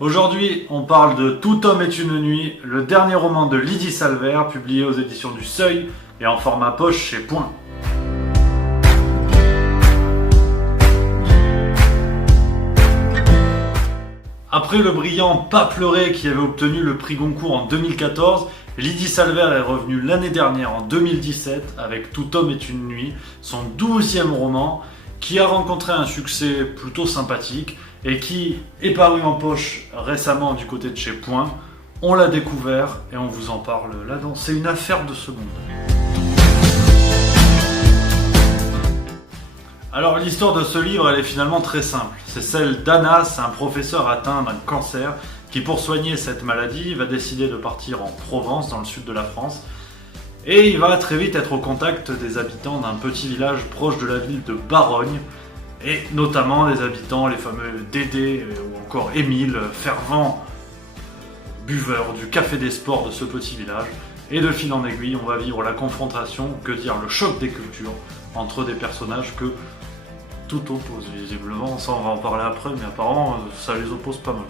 Aujourd'hui, on parle de Tout homme est une nuit, le dernier roman de Lydie Salvert, publié aux éditions du Seuil et en format poche chez Point. Après le brillant Pas pleurer qui avait obtenu le prix Goncourt en 2014, Lydie Salvert est revenue l'année dernière en 2017 avec Tout homme est une nuit, son 12e roman qui a rencontré un succès plutôt sympathique et qui est paru en poche récemment du côté de chez Point. On l'a découvert et on vous en parle là-dedans. C'est une affaire de seconde. Alors l'histoire de ce livre, elle est finalement très simple. C'est celle d'Anas, un professeur atteint d'un cancer qui, pour soigner cette maladie, va décider de partir en Provence, dans le sud de la France. Et il va très vite être au contact des habitants d'un petit village proche de la ville de Barogne, et notamment des habitants, les fameux Dédé ou encore Émile, fervents buveurs du café des sports de ce petit village. Et de fil en aiguille, on va vivre la confrontation, que dire, le choc des cultures entre des personnages que tout oppose visiblement. Ça, on va en parler après, mais apparemment, ça les oppose pas mal.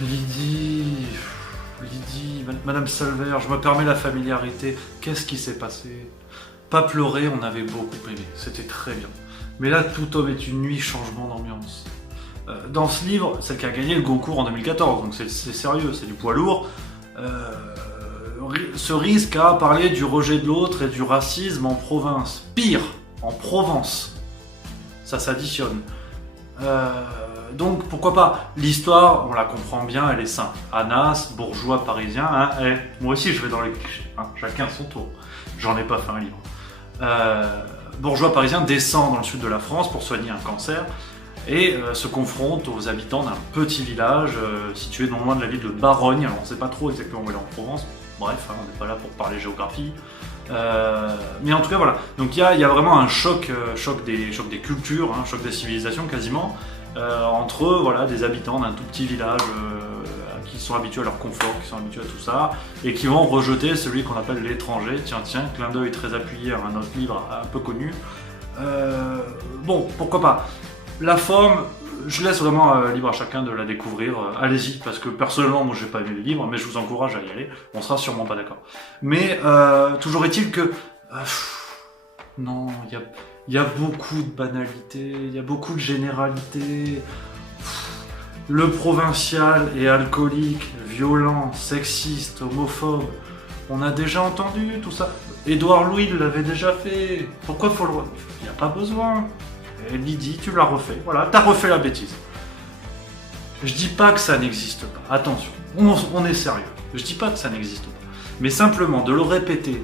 Lydie, Madame Salvert, je me permets la familiarité. Qu'est-ce qui s'est passé? Pas pleurer, on avait beaucoup aimé, c'était très bien. Mais là, Tout homme est une nuit, changement d'ambiance. Dans ce livre, celle qui a gagné le Goncourt en 2014, donc c'est sérieux, c'est du poids lourd. Se risque à parler du rejet de l'autre et du racisme en province. Pire, en Provence. Ça s'additionne. Donc pourquoi pas? L'histoire, on la comprend bien, elle est simple. Anas, bourgeois parisien, hein, moi aussi je vais dans les clichés, hein, chacun son tour. J'en ai pas fait un livre. Bourgeois parisien descend dans le sud de la France pour soigner un cancer et se confronte aux habitants d'un petit village situé non loin de la ville de Barogne. Alors on ne sait pas trop exactement où elle est en Provence. Bref, hein, on n'est pas là pour parler géographie. Mais en tout cas voilà. Donc il y a vraiment un choc des cultures, un choc des civilisations quasiment. Entre voilà, des habitants d'un tout petit village qui sont habitués à leur confort, qui sont habitués à tout ça, et qui vont rejeter celui qu'on appelle l'étranger. Tiens, clin d'œil très appuyé à un autre livre un peu connu. Bon, pourquoi pas. La forme, je laisse vraiment libre à chacun de la découvrir. Allez-y, parce que personnellement, moi j'ai pas aimé le livre, mais je vous encourage à y aller. On sera sûrement pas d'accord. Mais toujours est-il que... non, il y a beaucoup de banalités, il y a beaucoup de généralités. Le provincial est alcoolique, violent, sexiste, homophobe. On a déjà entendu tout ça. Édouard Louis l'avait déjà fait. Pourquoi faut le... Il n'y a pas besoin. Et Lydie, tu l'as refait. Voilà, t'as refait la bêtise. Je dis pas que ça n'existe pas. Attention, on est sérieux. Je dis pas que ça n'existe pas. Mais simplement de le répéter,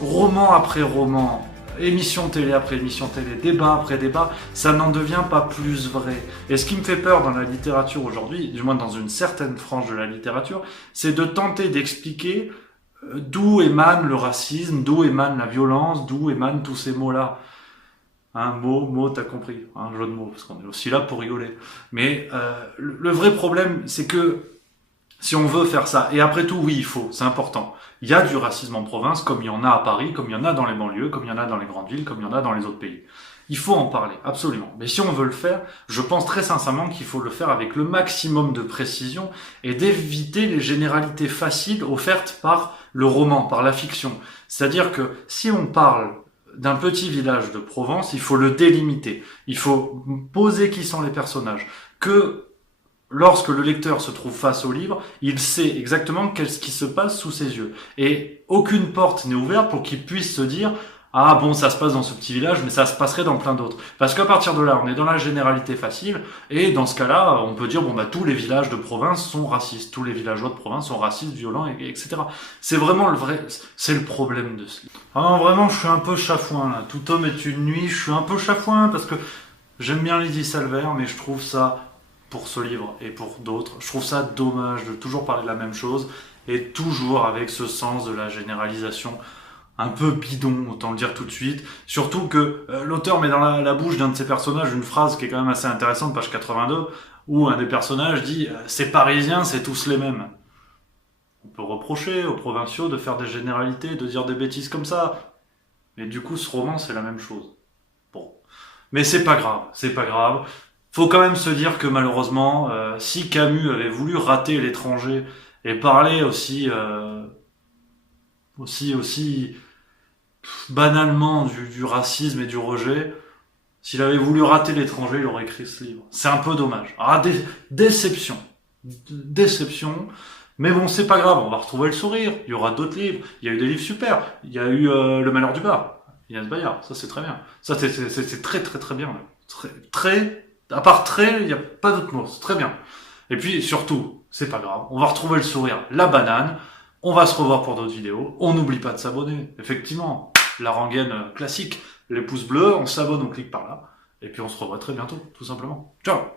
roman après roman, émission télé après émission télé, débat après débat, ça n'en devient pas plus vrai. Et ce qui me fait peur dans la littérature aujourd'hui, du moins dans une certaine frange de la littérature, c'est de tenter d'expliquer d'où émane le racisme, d'où émane la violence, d'où émanent tous ces mots-là. Un mot, t'as compris, un jeu de mots, parce qu'on est aussi là pour rigoler. Mais le vrai problème, c'est que si on veut faire ça, et après tout, oui, il faut, c'est important. Il y a du racisme en province, comme il y en a à Paris, comme il y en a dans les banlieues, comme il y en a dans les grandes villes, comme il y en a dans les autres pays. Il faut en parler, absolument. Mais si on veut le faire, je pense très sincèrement qu'il faut le faire avec le maximum de précision et d'éviter les généralités faciles offertes par le roman, par la fiction. C'est-à-dire que si on parle d'un petit village de Provence, il faut le délimiter. Il faut poser qui sont les personnages. Que lorsque le lecteur se trouve face au livre, il sait exactement qu'est-ce qui se passe sous ses yeux. Et aucune porte n'est ouverte pour qu'il puisse se dire « Ah bon, ça se passe dans ce petit village, mais ça se passerait dans plein d'autres. » Parce qu'à partir de là, on est dans la généralité facile, et dans ce cas-là, on peut dire « Bon, bah tous les villages de province sont racistes, tous les villageois de province sont racistes, violents, etc. » C'est vraiment le vrai... C'est le problème de ce livre. Ah non, vraiment, je suis un peu chafouin, là. Tout homme est une nuit, je suis un peu chafouin, parce que j'aime bien Lydie Salvert, mais je trouve ça... pour ce livre et pour d'autres, je trouve ça dommage de toujours parler de la même chose et toujours avec ce sens de la généralisation un peu bidon, autant le dire tout de suite. Surtout que l'auteur met dans la bouche d'un de ses personnages une phrase qui est quand même assez intéressante, page 82, où un des personnages dit « Ces Parisiens, c'est tous les mêmes ». On peut reprocher aux provinciaux de faire des généralités, de dire des bêtises comme ça. Et du coup, ce roman, c'est la même chose. Bon. Mais c'est pas grave, c'est pas grave. Faut quand même se dire que malheureusement, si Camus avait voulu rater l'étranger et parler aussi banalement du racisme et du rejet, s'il avait voulu rater l'étranger, il aurait écrit ce livre. C'est un peu dommage. Ah, déception. Déception. Mais bon, c'est pas grave, on va retrouver le sourire. Il y aura d'autres livres. Il y a eu des livres super. Il y a eu Le Malheur du Bas. Inès Bayard. Ça, c'est très bien. Ça, c'est très, très, très bien. À part très, il n'y a pas d'autre mot. C'est très bien. Et puis, surtout, c'est pas grave. On va retrouver le sourire. La banane. On va se revoir pour d'autres vidéos. On n'oublie pas de s'abonner. Effectivement. La rengaine classique. Les pouces bleus. On s'abonne, on clique par là. Et puis, on se revoit très bientôt, tout simplement. Ciao!